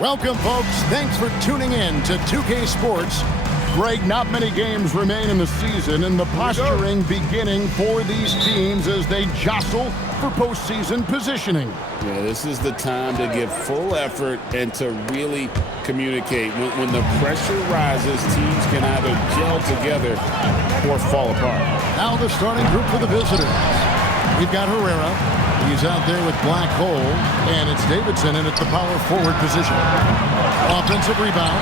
Welcome, folks. Thanks for tuning in to 2K Sports. Greg, not many games remain in the season, and the posturing beginning for these teams as they jostle for postseason positioning. Yeah, this is the time to give full effort and to really communicate. When the pressure rises, teams can either gel together or fall apart. Now the starting group for the visitors. We've got Herrera. He's out there with Black Hole, and it's Davidson in at the power forward position. Offensive rebound.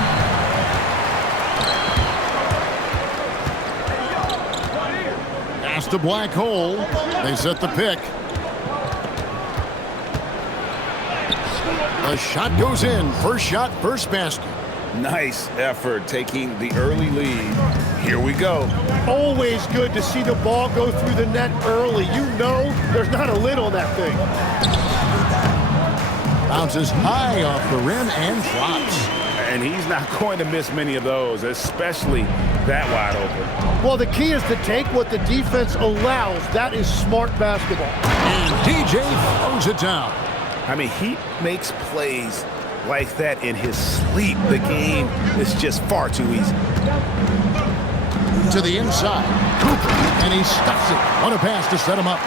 Pass to Black Hole. They set the pick. The shot goes in. First shot, first basket. Nice effort taking the early lead. Here we go. Always good to see the ball go through the net early. You know there's not a lid on that thing. Bounces high off the rim and drops. And he's not going to miss many of those, especially that wide open. Well, the key is to take what the defense allows. That is smart basketball. And DJ throws it down. I mean, he makes plays like that in his sleep. The game is just far too easy. To the inside, Cooper, and he stuffs it. What a pass to set him up.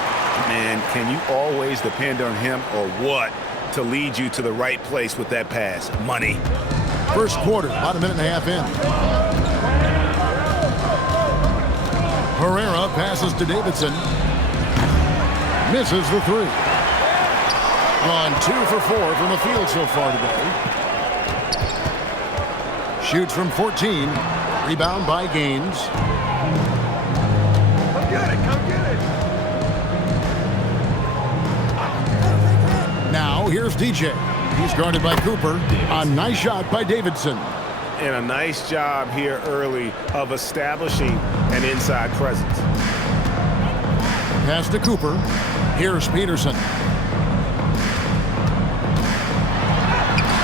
Man, can you always depend on him or what to lead you to the right place with that pass? Money. First quarter, about a minute and a half in. Herrera passes to Davidson. Misses the three. Gone 2 for 4 from the field so far today. Shoots from 14. Rebound by Gaines. Come get it, come get it. Now here's DJ. He's guarded by Cooper. A nice shot by Davidson. And a nice job here early of establishing an inside presence. Pass to Cooper. Here's Peterson.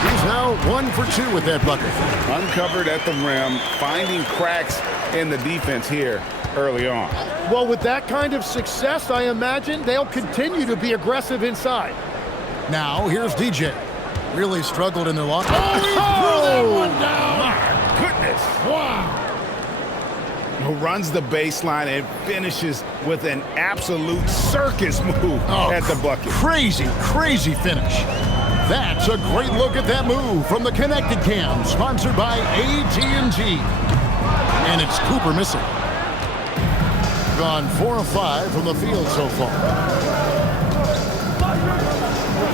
He's now 1 for 2 with that bucket. Uncovered at the rim, finding cracks in the defense here early on. Well, with that kind of success, I imagine they'll continue to be aggressive inside. Now here's DJ. Really struggled in their loss. Oh, he threw that one down. My goodness. Wow. Who runs the baseline and finishes with an absolute circus move at the bucket. Crazy, crazy finish. That's a great look at that move from the Connected Cam, sponsored by AT&T. And it's Cooper missing. Gone 4 of 5 from the field so far.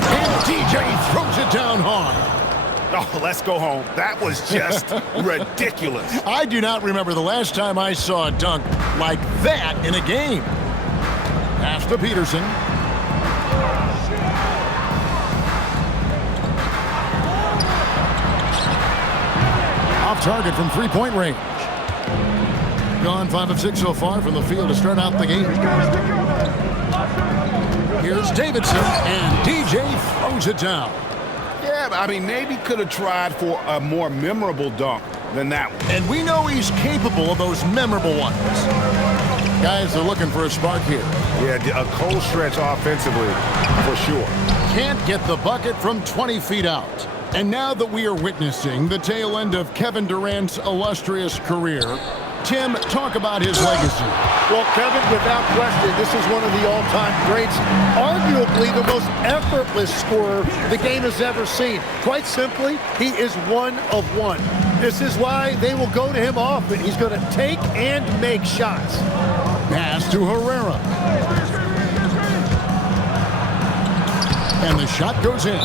And DJ throws it down hard. Oh, let's go home. That was just ridiculous. I do not remember the last time I saw a dunk like that in a game. Pass to Peterson. Off target from three-point range. Gone 5 of 6 so far from the field to start out the game. Here's Davidson, and DJ throws it down. Yeah, I mean, maybe could have tried for a more memorable dunk than that one. And we know he's capable of those memorable ones. Guys are looking for a spark here. Yeah, a cold stretch offensively, for sure. Can't get the bucket from 20 feet out. And now that we are witnessing the tail end of Kevin Durant's illustrious career, Tim, talk about his legacy. Well, Kevin, without question, this is one of the all-time greats. Arguably the most effortless scorer the game has ever seen. Quite simply, he is one of one. This is why they will go to him often. He's going to take and make shots. Pass to Herrera. And the shot goes in.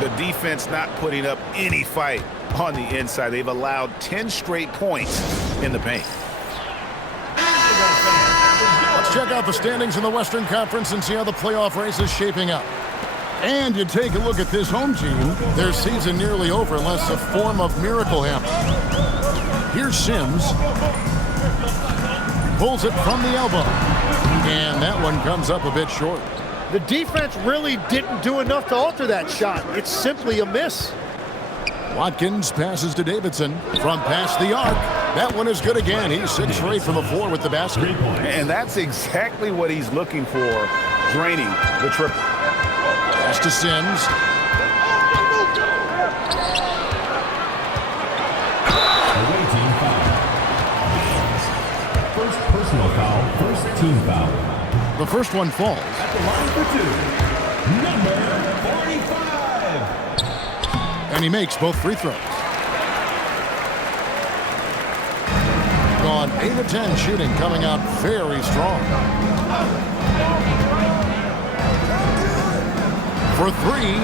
The defense not putting up any fight on the inside. They've allowed 10 straight points in the paint. Let's check out the standings in the Western Conference and see how the playoff race is shaping up. And you take a look at this home team, their season nearly over unless a form of miracle happens. Here's Sims. Pulls it from the elbow. And that one comes up a bit short. The defense really didn't do enough to alter that shot. It's simply a miss. Watkins passes to Davidson from past the arc. That one is good again. He's 6 for 8 from the floor with the basket. And that's exactly what he's looking for, draining the triple. Pass to Sims. team foul. The first one falls. At the line for two, number 45. And he makes both free throws. Gone 8 of 10 shooting, coming out very strong. For three,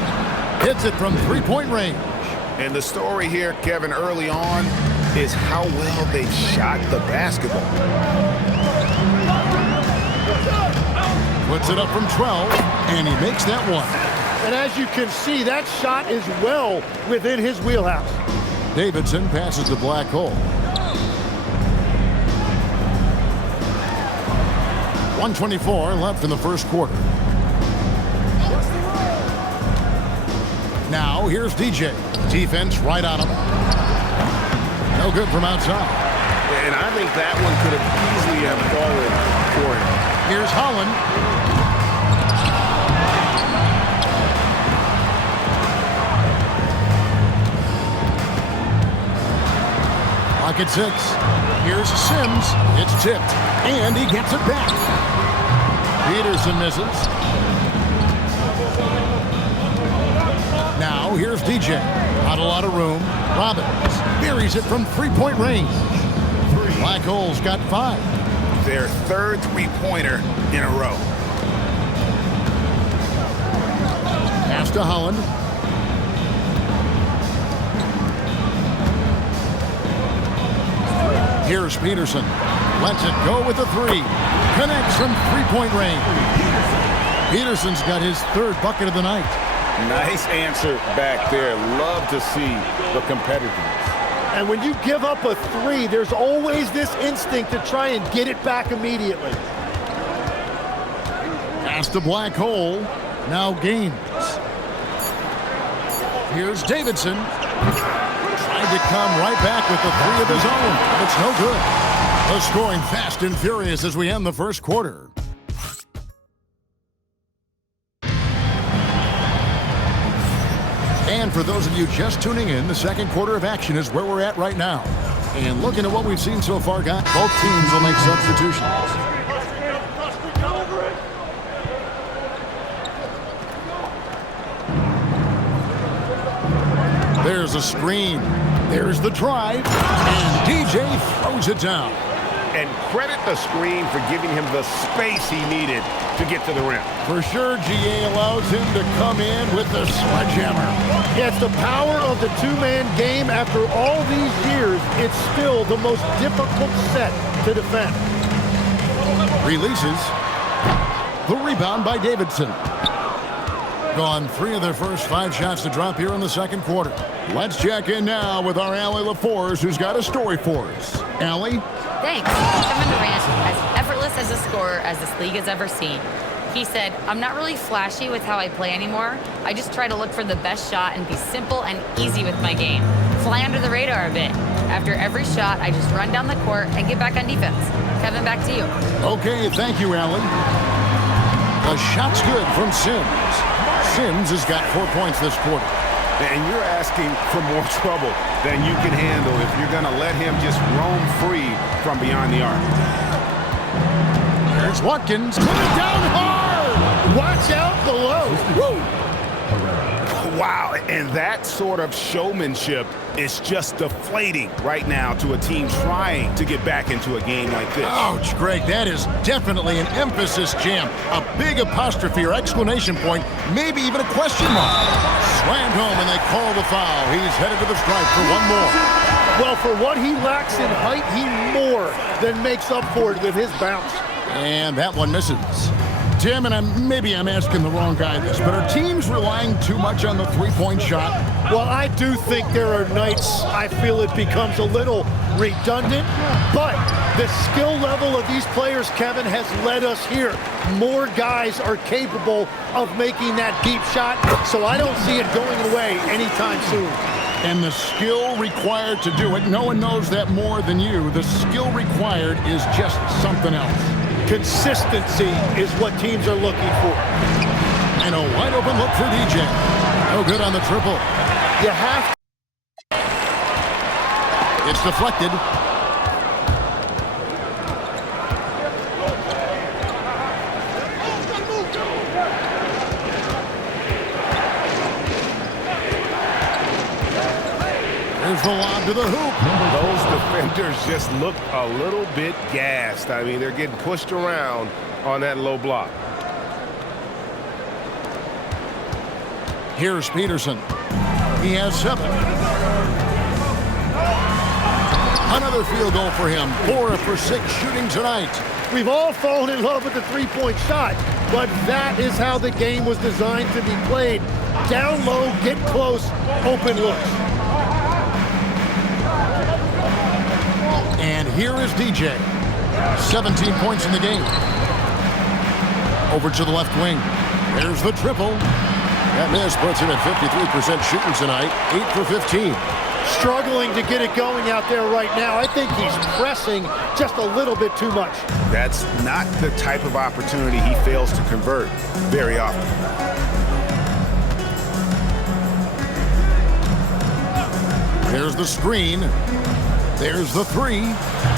hits it from three-point range. And the story here, Kevin, early on is how well they shot the basketball. Puts it up from 12, and he makes that one. And as you can see, that shot is well within his wheelhouse. Davidson passes the black hole. 1:24 left in the first quarter. Now here's DJ. Defense right on him. No good from outside. And I think that one could have easily have fallen for him. Here's Holland. Pocket 6. Here's Sims. It's tipped, and he gets it back. Peterson misses. Now here's DJ. Not a lot of room. Robbins buries it from three-point range. Black Hole's got 5. Their third three-pointer in a row. Pass to Holland. Here's Peterson. Lets it go with a 3. Connects from three-point range. Peterson's got his third bucket of the night. Nice answer back there. Love to see the competitiveness. And when you give up a 3, there's always this instinct to try and get it back immediately. Pass to Black Hole. Now Gaines. Here's Davidson. Trying to come right back with the 3 of his own. But it's no good. The scoring fast and furious as we end the first quarter. And for those of you just tuning in, the second quarter of action is where we're at right now. And looking at what we've seen so far, guys, both teams will make substitutions. There's a screen. There's the drive. And DJ throws it down. And credit the screen for giving him the space he needed to get to the rim. For sure, GA allows him to come in with the sledgehammer. Yeah, it's the power of the two-man game. After all these years, it's still the most difficult set to defend. Releases. The rebound by Davidson. Gone 3 of their first 5 shots to drop here in the second quarter. Let's check in now with our Allie LaForce, who's got a story for us. Allie? Thanks. Kevin Durant, as effortless as a scorer as this league has ever seen. He said, I'm not really flashy with how I play anymore. I just try to look for the best shot and be simple and easy with my game. Fly under the radar a bit. After every shot, I just run down the court and get back on defense. Kevin, back to you. Okay, thank you, Allie. The shot's good from Sims. Sims has got 4 points this quarter. And you're asking for more trouble than you can handle if you're going to let him just roam free from beyond the arc. There's Watkins coming down hard. Watch out below. Woo. Wow, and that sort of showmanship is just deflating right now to a team trying to get back into a game like this. Ouch, Greg, that is definitely an emphasis jam. A big apostrophe or exclamation point, maybe even a question mark. Slammed home and they call the foul. He's headed to the stripe for one more. Well, for what he lacks in height, he more than makes up for it with his bounce. And that one misses. Tim, and maybe I'm asking the wrong guy this, but are teams relying too much on the three-point shot? Well, I do think there are nights I feel it becomes a little redundant, but the skill level of these players, Kevin, has led us here. More guys are capable of making that deep shot, so I don't see it going away anytime soon. And the skill required to do it, no one knows that more than you. The skill required is just something else. Consistency is what teams are looking for. And a wide open look for DJ. No good on the triple. You have to. It's deflected. Here's the lob to the hoop. Those defenders just look a little bit gassed. I mean, they're getting pushed around on that low block. Here's Peterson. He has 7. Another field goal for him. 4 for 6 shooting tonight. We've all fallen in love with the three-point shot, but that is how the game was designed to be played. Down low, get close, open looks. And here is DJ. 17 points in the game. Over to the left wing. There's the triple. That miss puts him at 53% shooting tonight. 8 for 15. Struggling to get it going out there right now. I think he's pressing just a little bit too much. That's not the type of opportunity he fails to convert very often. There's the screen. There's the 3.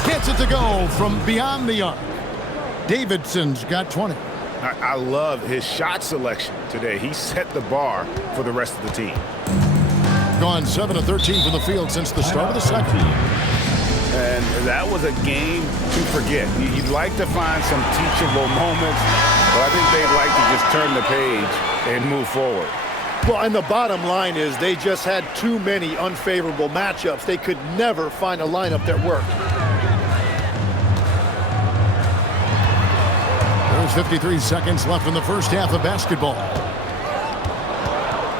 Gets it to go from beyond the arc. Davidson's got 20. I love his shot selection today. He set the bar for the rest of the team. Gone 7 of 13 from the field since the start of the second. And that was a game to forget. You'd like to find some teachable moments, but I think they'd like to just turn the page and move forward. Well, and the bottom line is they just had too many unfavorable matchups. They could never find a lineup that worked. There's 53 seconds left in the first half of basketball.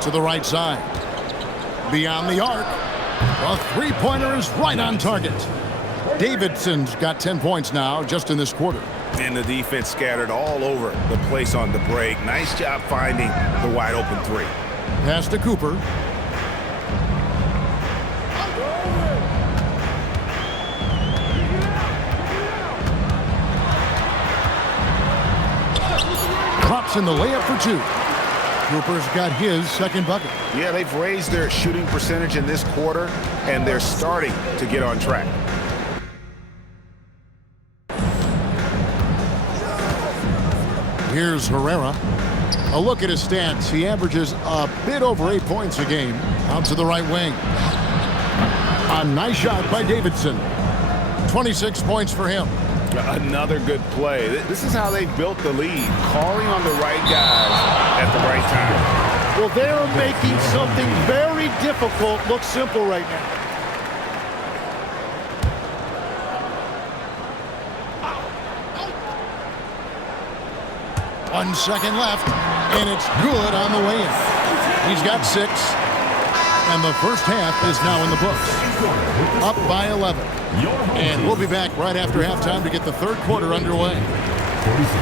To the right side. Beyond the arc. A three-pointer is right on target. Davidson's got 10 points now just in this quarter. And the defense scattered all over the place on the break. Nice job finding the wide open 3. Pass to Cooper. Drops in the layup for 2. Cooper's got his second bucket. Yeah, they've raised their shooting percentage in this quarter, and they're starting to get on track. Here's Herrera. A look at his stats. He averages a bit over 8 points a game. Out to the right wing. A nice shot by Davidson. 26 points for him. Another good play. This is how they built the lead, calling on the right guys at the right time. Well, they're making something very difficult look simple right now. One second left, and it's good on the way in. He's got 6, and the first half is now in the books. Up by 11. And we'll be back right after halftime to get the third quarter underway. 46.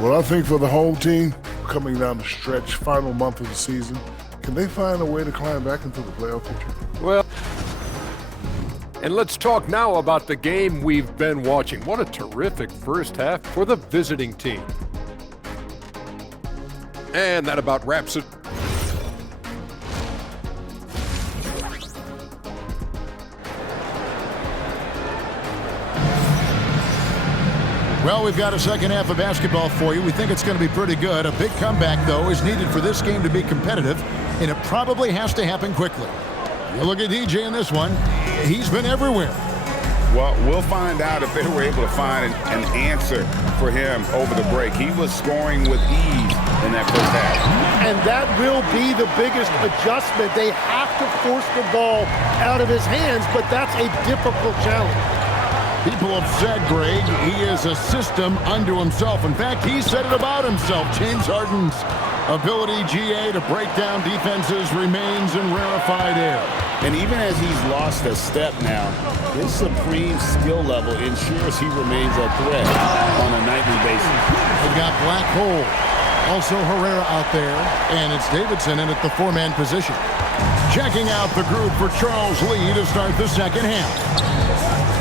Well, I think for the home team, coming down the stretch, final month of the season, can they find a way to climb back into the playoff picture? Well, and let's talk now about the game we've been watching. What a terrific first half for the visiting team. And that about wraps it. Well, we've got a second half of basketball for you. We think it's going to be pretty good. A big comeback, though, is needed for this game to be competitive, and it probably has to happen quickly. You look at DJ in this one. He's been everywhere. Well, we'll find out if they were able to find an answer for him over the break. He was scoring with ease in that first half. And that will be the biggest adjustment. They have to force the ball out of his hands, but that's a difficult challenge. People have said, Greg, he is a system unto himself. In fact, he said it about himself. James Harden's ability, GA, to break down defenses remains in rarefied air. And even as he's lost a step now, his supreme skill level ensures he remains a threat on a nightly basis. They've got Black Hole, also Herrera out there, and it's Davidson in at the 4-man position. Checking out the group for Charles Lee to start the second half.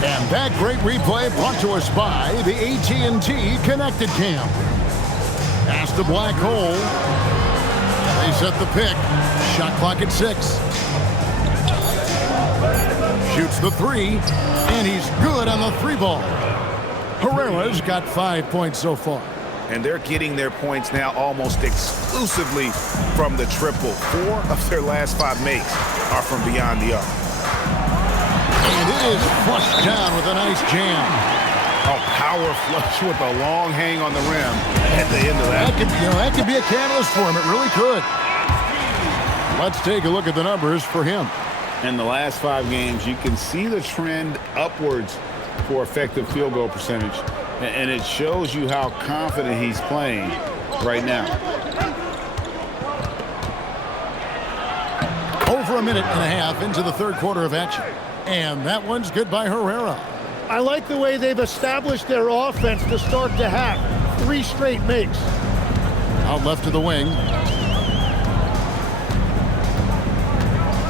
And that great replay brought to us by the AT&T Connected Cam. Pass the Black Hole. They set the pick. Shot clock at 6. Shoots the 3, and he's good on the 3 ball. Herrera's got 5 points so far. And they're getting their points now almost exclusively from the triple. 4 of their last 5 makes are from beyond the arc. And it is flushed down with a nice jam. A power flush with a long hang on the rim at the end of that. That could be a catalyst for him. It really could. Let's take a look at the numbers for him. In the last 5 games, you can see the trend upwards for effective field goal percentage. And it shows you how confident he's playing right now. Over a minute and a half into the third quarter of action. And that one's good by Herrera. I like the way they've established their offense to start the half. 3 straight makes. Out left to the wing.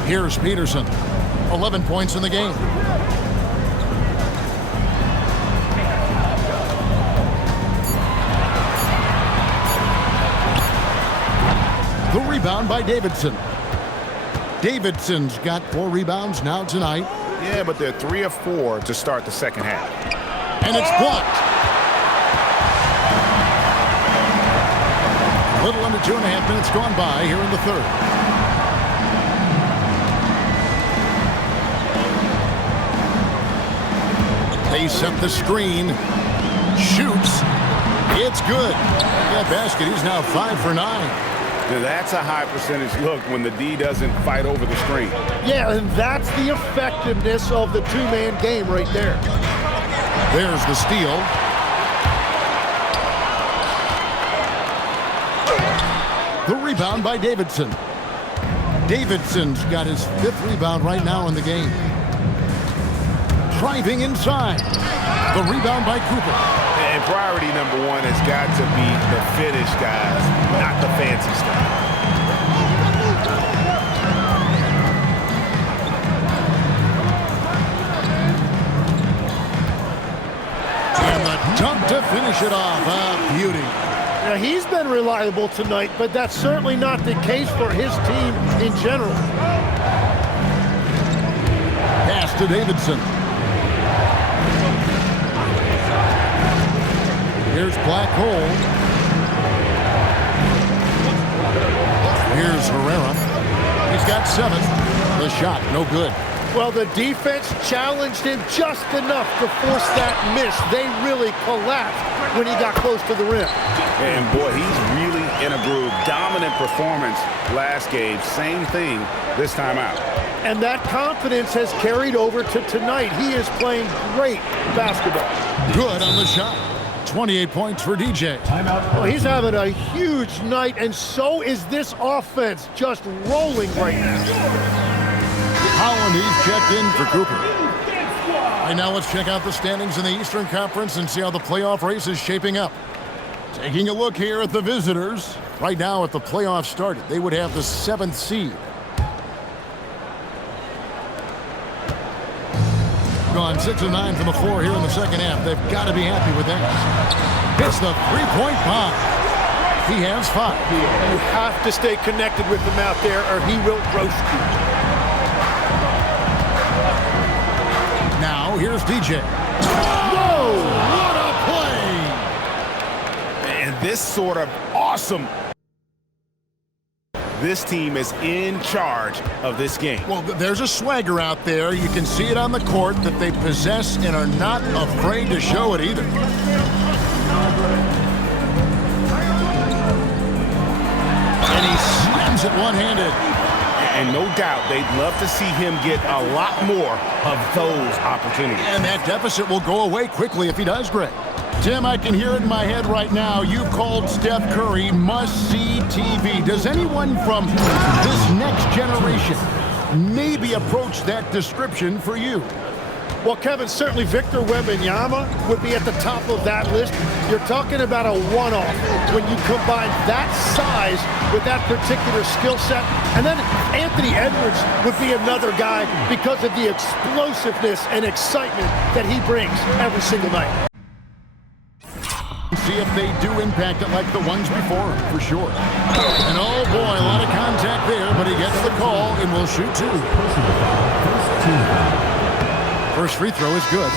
Here's Peterson. 11 points in the game. The rebound by Davidson. Davidson's got 4 rebounds now tonight. Yeah, but they're 3 of 4 to start the second half. And it's blocked. A little under 2.5 minutes gone by here in the third. They set the screen. Shoots. It's good. That basket, he's now 5 for 9. Now that's a high percentage look when the D doesn't fight over the screen. Yeah, and that's the effectiveness of the 2-man game right there. There's the steal. The rebound by Davidson. Davidson's got his 5th rebound right now in the game. Driving inside. The rebound by Cooper. And priority number 1 has got to be the finish, guys, not the fancy stuff. And the dunk to finish it off. A beauty. Now, he's been reliable tonight, but that's certainly not the case for his team in general. Pass to Davidson. Here's Black Hole. Here's Herrera. He's got 7. The shot, no good. Well, the defense challenged him just enough to force that miss. They really collapsed when he got close to the rim. And boy, he's really in a groove. Dominant performance last game. Same thing this time out. And that confidence has carried over to tonight. He is playing great basketball. Good on the shot. 28 points for DJ. Well, he's having a huge night, and so is this offense, just rolling right now. Holland, he's checked in for Cooper. Right now, let's check out the standings in the Eastern Conference and see how the playoff race is shaping up. Taking a look here at the visitors. Right now, if the playoffs started, they would have the 7th seed. Gone 6 of 9 from the floor here in the second half. They've got to be happy with that. It's the 3-point bomb. He has 5. You have to stay connected with him out there, or he will roast you. Now, here's DJ. Whoa! What a play! And this sort of awesome. This team is in charge of this game. Well, there's a swagger out there. You can see it on the court that they possess and are not afraid to show it either. And he slams it one-handed. And no doubt they'd love to see him get a lot more of those opportunities. And that deficit will go away quickly if he does, Greg. Tim, I can hear it in my head right now. You called Steph Curry must-see TV. Does anyone from this next generation maybe approach that description for you? Well, Kevin, certainly Victor Wembanyama would be at the top of that list. You're talking about a one-off when you combine that size with that particular skill set. And then Anthony Edwards would be another guy because of the explosiveness and excitement that he brings every single night. See if they do impact it like the ones before him, for sure. And oh boy, a lot of contact there, but he gets the call and will shoot 2. First free throw is good.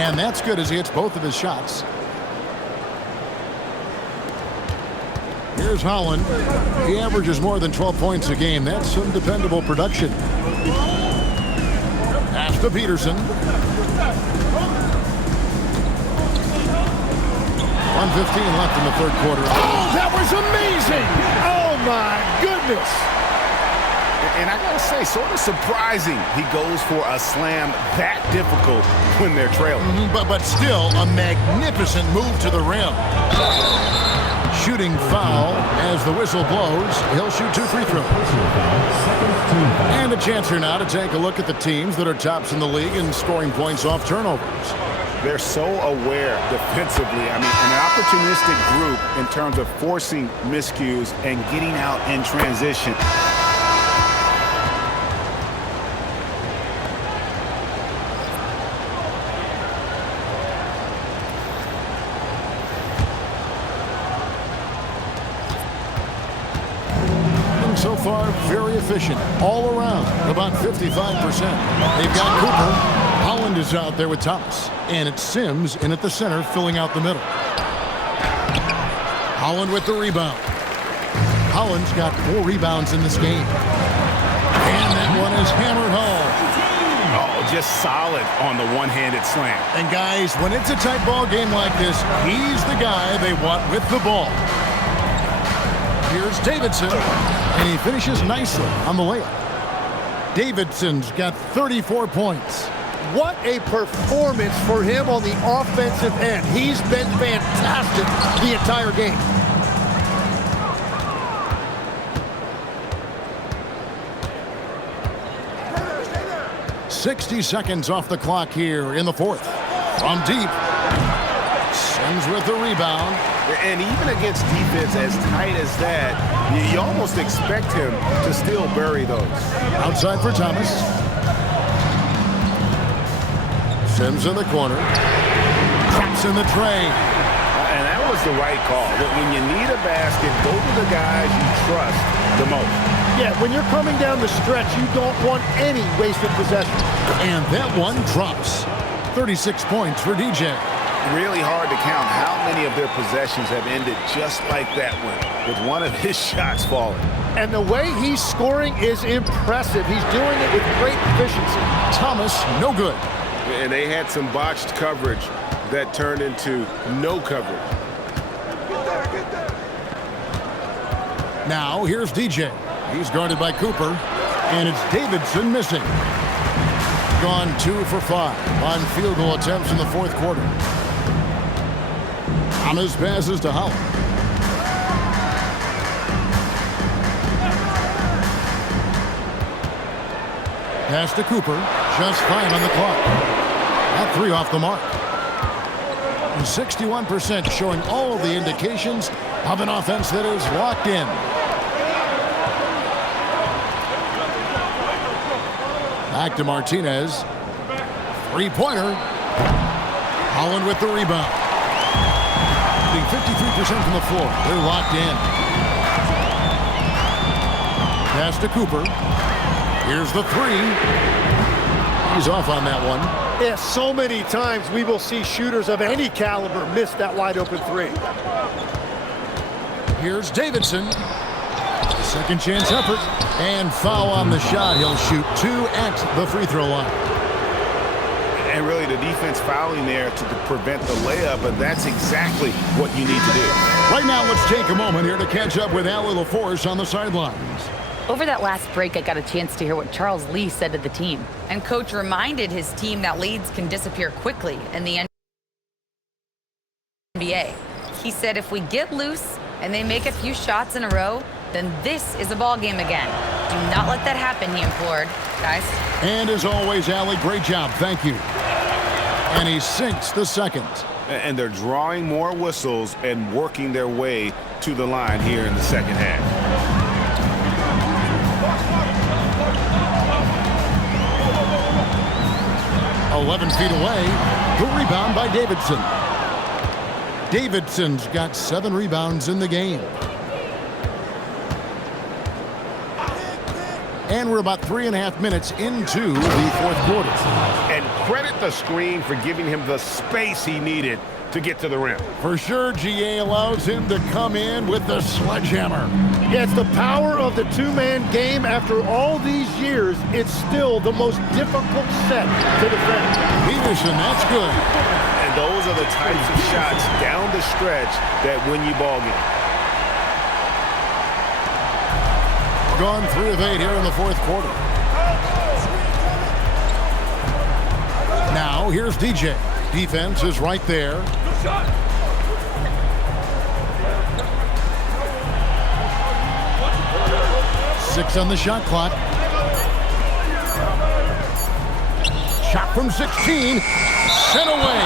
And that's good as he hits both of his shots. Here's Holland. He averages more than 12 points a game. That's some dependable production. Pass to Peterson. 1:15 left in the third quarter. Oh, that was amazing! Oh, my goodness! And I got to say, sort of surprising he goes for a slam that difficult when they're trailing. But still, a magnificent move to the rim. Shooting foul as the whistle blows. He'll shoot 2 free throws. And a chance here now to take a look at the teams that are tops in the league in scoring points off turnovers. They're so aware defensively. I mean, an opportunistic group in terms of forcing miscues and getting out in transition. So far, very efficient all around, about 55%. They've got Cooper. Holland is out there with Thomas. And it's Sims in at the center, filling out the middle. Holland with the rebound. Holland's got 4 rebounds in this game. And that one is hammered home. Oh, just solid on the one-handed slam. And guys, when it's a tight ball game like this, he's the guy they want with the ball. Here's Davidson, and he finishes nicely on the layup. Davidson's got 34 points. What a performance for him on the offensive end. He's been fantastic the entire game. "60 seconds off the clock here in the fourth. From deep. Sims with the rebound. And even against defense as tight as that, you almost expect him to still bury those. Outside for Thomas. Sims in the corner. Traps in the tray. And that was the right call. When you need a basket, go to the guys you trust the most. Yeah, when you're coming down the stretch, you don't want any wasted possession. And that one drops. 36 points for DJ. Really hard to count how many of their possessions have ended just like that one, with one of his shots falling. And the way he's scoring is impressive. He's doing it with great efficiency. Thomas, no good. And they had some botched coverage that turned into no coverage. Now, here's DJ. He's guarded by Cooper, and it's Davidson missing. Gone 2 for 5 on field goal attempts in the fourth quarter. Thomas passes to Holland. Pass to Cooper, just 5 on the clock. At 3 off the mark. And 61% showing all the indications of an offense that is locked in. Back to Martinez. 3-pointer. Holland with the rebound. 53% from the floor. They're locked in. Pass to Cooper. Here's the 3. He's off on that one. Yeah, so many times we will see shooters of any caliber miss that wide open 3. Here's Davidson. The second chance effort. And foul on the shot. He'll shoot 2 at the free throw line. And really the defense fouling there to prevent the layup, but that's exactly what you need to do. Right now, let's take a moment here to catch up with Allie LaForce on the sidelines. Over that last break, I got a chance to hear what Charles Lee said to the team. And Coach reminded his team that leads can disappear quickly in the NBA. He said if we get loose and they make a few shots in a row, then this is a ball game again. Do not let that happen, he implored. Guys. And as always, Allie, great job. Thank you. And he sinks the second. And they're drawing more whistles and working their way to the line here in the second half. 11 feet away. The rebound by Davidson. Davidson's got 7 rebounds in the game. And we're about 3.5 minutes into the fourth quarter. And credit the screen for giving him the space he needed to get to the rim. For sure, GA allows him to come in with the sledgehammer. Yeah, it's the power of the two-man game. After all these years, it's still the most difficult set to defend. Peterson, that's good. And those are the types of shots down the stretch that win you ball game. Gone 3 of 8 here in the fourth quarter. Now, here's DJ. Defense is right there. 6 on the shot clock. Shot from 16. Sent away.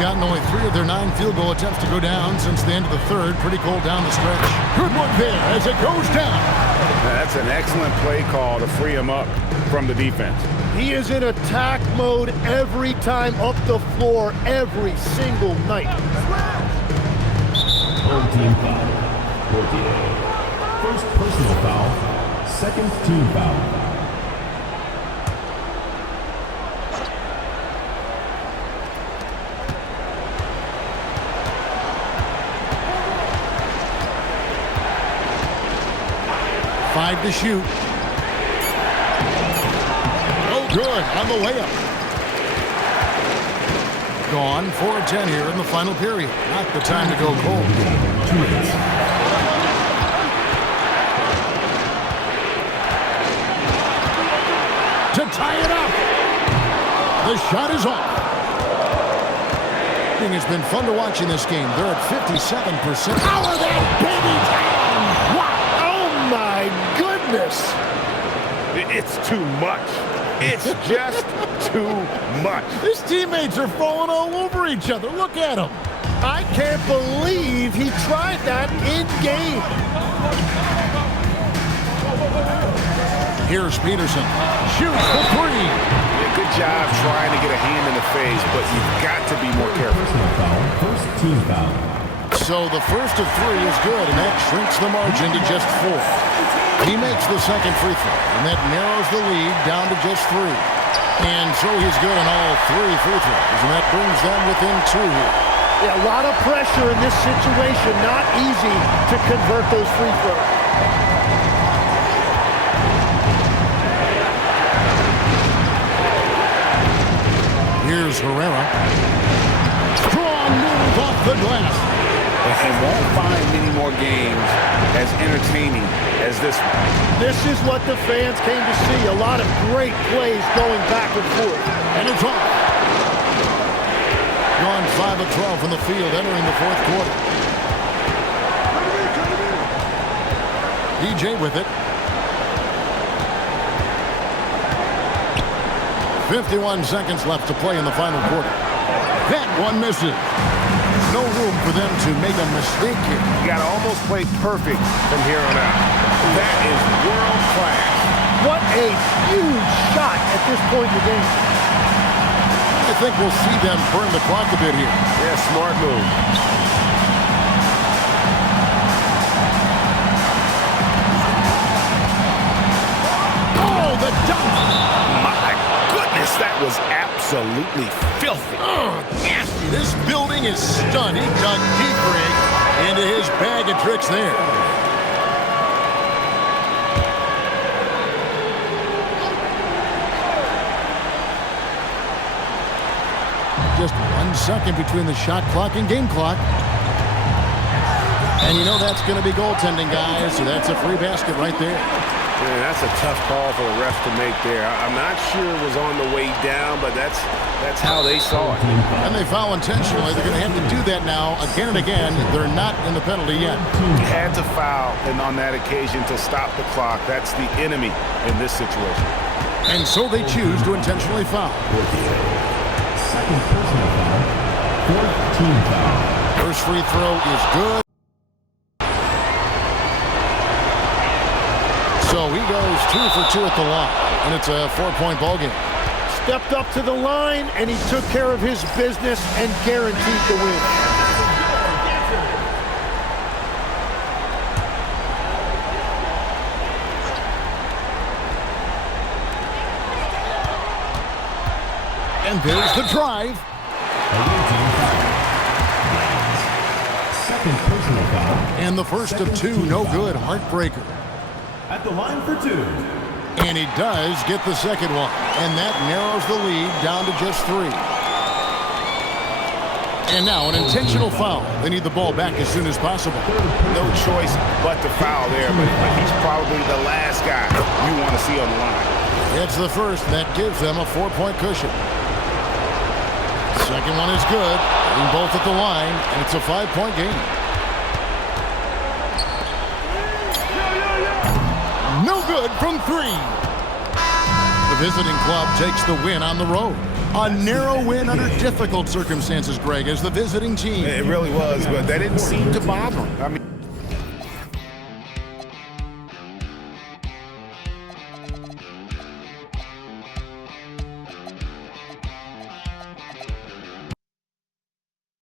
Gotten only 3 of their 9 field goal attempts to go down since the end of the third. Pretty cold down the stretch. Good one there as it goes down. That's an excellent play call to free him up from the defense. He is in attack mode every time up the floor, every single night. Home team foul. 48. First personal foul. Second team foul. Five to shoot. Oh, good on the layup. Gone 4-10 here in the final period. Not the time to go cold. To tie it up. The shot is off. It's been fun to watch in this game. They're at 57%. Power that baby down. Wow. My goodness. It's too much. It's just too much. His teammates are falling all over each other. Look at him. I can't believe he tried that in game. Here's Peterson. Shoots the 3. Yeah, good job trying to get a hand in the face, but you've got to be more careful. Personal foul. First team foul. So the first of 3 is good, and that shrinks the margin to just 4. He makes the second free throw, and that narrows the lead down to just 3. And so he's good on all 3 free throws, and that brings them within 2 here. Yeah, a lot of pressure in this situation. Not easy to convert those free throws. Here's Herrera. Strong move off the glass. And won't find many more games as entertaining as this one. This is what the fans came to see. A lot of great plays going back and forth. And it's off. Gone 5 of 12 from the field entering the fourth quarter. DJ with it. 51 seconds left to play in the final quarter. That one misses. No room for them to make a mistake here. You got to almost play perfect from here on out. That is world class. What a huge shot at this point in the game. I think we'll see them burn the clock a bit here. Yeah, smart move. Oh, the dunk! My goodness, that was absolutely filthy. Oh, nasty. This building is stunned. He dug deep, Greg, into his bag of tricks there. Just 1 second between the shot clock and game clock. And you know that's going to be goaltending, guys, so that's a free basket right there. Man, that's a tough call for the refs to make there. I'm not sure it was on the way down, but that's how they saw it. And they foul intentionally. They're going to have to do that now again and again. They're not in the penalty yet. Had to foul, and on that occasion to stop the clock. That's the enemy in this situation. And so they choose to intentionally foul. Second personal foul. Fourth team foul. First free throw is good. So he goes 2 for 2 at the line, and it's a 4-point ball game. stepped up to the line, and he took care of his business and guaranteed the win. And there's the drive. Second personal foul. And the first of two, no good, heartbreaker. At the line for two. And he does get the second one. And that narrows the lead down to just 3. And now an intentional foul. They need the ball back as soon as possible. No choice but to foul there, but he's probably the last guy you want to see on the line. It's the first. That gives them a 4-point cushion. Second one is good. Getting both at the line, and it's a 5-point game. No good from 3. The visiting club takes the win on the road. A narrow win under difficult circumstances, Greg, as the visiting team. It really was, but that didn't seem to bother him. I mean,